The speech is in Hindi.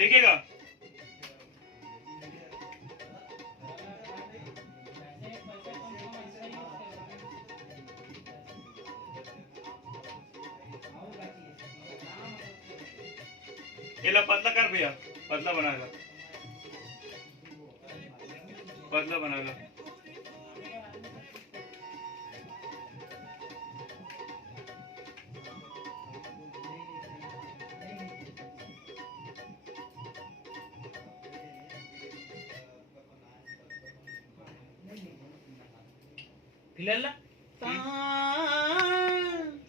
ठीक है का? ये ला पतला कर भैया, पतला बना लो, पतला बना लो। फिलहाल